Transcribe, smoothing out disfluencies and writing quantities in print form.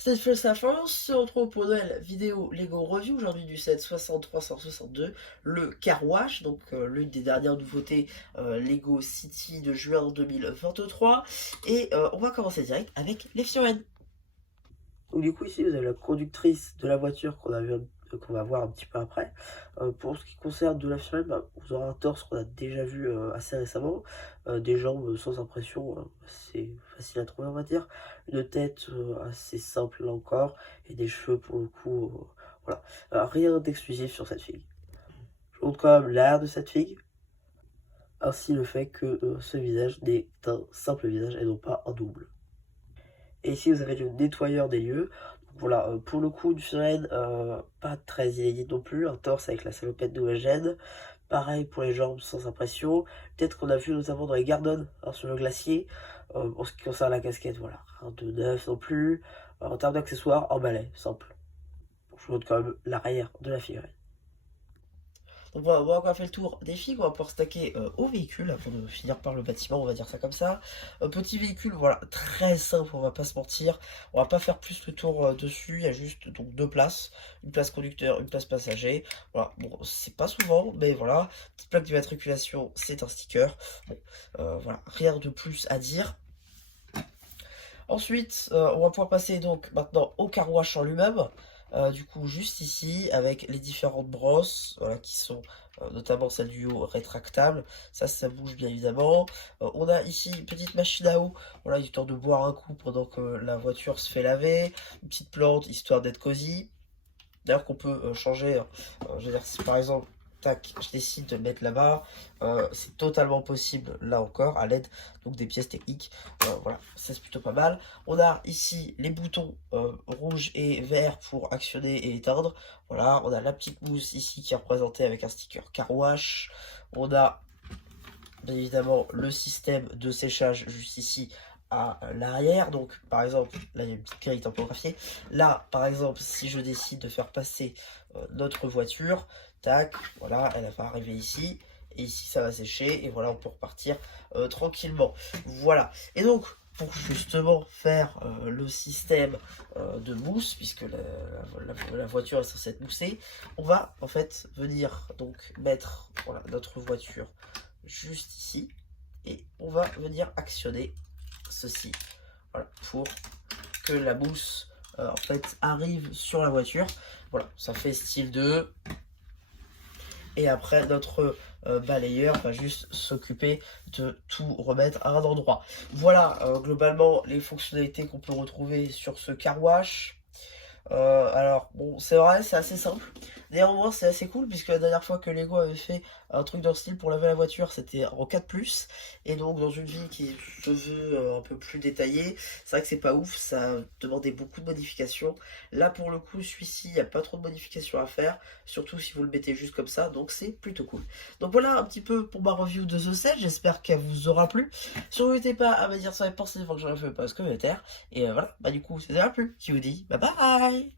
Cette fois, ça fin, on se retrouve pour Noël vidéo Lego Review, aujourd'hui du set 6362, le Car Wash, donc l'une des dernières nouveautés Lego City de juin 2023. Et on va commencer direct avec les Fiorens. Donc du coup ici vous avez la conductrice de la voiture qu'on va voir un petit peu après. Pour ce qui concerne de la firme, vous aurez un torse qu'on a déjà vu assez récemment, des jambes sans impression, assez facile à trouver on va dire, une tête assez simple là encore, et des cheveux pour le coup, voilà. Rien d'exclusif sur cette fille. Je vous montre quand même l'arrière de cette fille, ainsi le fait que ce visage n'est un simple visage et non pas un double. Et ici, vous avez le nettoyeur des lieux. Donc voilà, pour le coup, une sirène, pas très inédite non plus. Un torse avec la salopette nouvelle-gène. Pareil pour les jambes sans impression. Peut-être qu'on a vu notamment dans les Gardons, hein, sur le glacier. En ce qui concerne la casquette, voilà, rien de neuf non plus. En termes d'accessoires, en balai, simple. Bon, je vous montre quand même l'arrière de la figurine. Donc voilà, on va encore faire le tour des filles, on va pouvoir stacker au véhicule avant de finir par le bâtiment, on va dire ça comme ça. Petit véhicule, voilà, très simple, on va pas se mentir. On va pas faire plus le tour dessus, il y a juste donc deux places, une place conducteur, une place passager. Voilà, bon, c'est pas souvent, mais voilà, petite plaque d'immatriculation, c'est un sticker. Bon, voilà, rien de plus à dire. Ensuite, on va pouvoir passer donc maintenant au car wash en lui-même. Du coup, juste ici, avec les différentes brosses, voilà, qui sont notamment celle du haut rétractable. Ça bouge bien évidemment. On a ici une petite machine à eau, voilà, histoire de boire un coup pendant que la voiture se fait laver. Une petite plante, histoire d'être cosy. D'ailleurs qu'on peut changer, je veux dire, si par exemple, tac, je décide de le mettre là-bas, c'est totalement possible, là encore, à l'aide donc des pièces techniques. Voilà, ça c'est plutôt pas mal. On a ici les boutons rouge et vert pour actionner et éteindre. Voilà, on a la petite mousse ici qui est représentée avec un sticker Car Wash. On a bien évidemment le système de séchage juste ici à l'arrière. Donc par exemple, là il y a une petite grille tampographiée. Là par exemple, si je décide de faire passer notre voiture, tac, voilà, elle va arriver ici. Et ici ça va sécher et voilà, on peut repartir tranquillement. Voilà. Et donc pour justement faire le système de mousse, puisque la voiture est censée être moussée, on va en fait venir donc mettre voilà, notre voiture juste ici et on va venir actionner ceci, voilà, pour que la mousse en fait arrive sur la voiture. Voilà, ça fait style 2. Et après notre balayeur va juste s'occuper de tout remettre à un endroit. Voilà globalement les fonctionnalités qu'on peut retrouver sur ce car wash. Alors, bon, c'est vrai, c'est assez simple. Néanmoins, c'est assez cool, puisque la dernière fois que Lego avait fait un truc dans le style pour laver la voiture, c'était en 4+. Et donc, dans une ville qui se veut un peu plus détaillée, c'est vrai que c'est pas ouf, ça demandait beaucoup de modifications. Là, pour le coup, celui-ci, il n'y a pas trop de modifications à faire, surtout si vous le mettez juste comme ça, donc c'est plutôt cool. Donc voilà un petit peu pour ma review de The Set, j'espère qu'elle vous aura plu. Surtout, n'hésitez pas à me dire ça et pensez voir que j'en ai fait pas ce commentaire. Et voilà, bah du coup, ça vous a plu. Qui vous dit bye bye.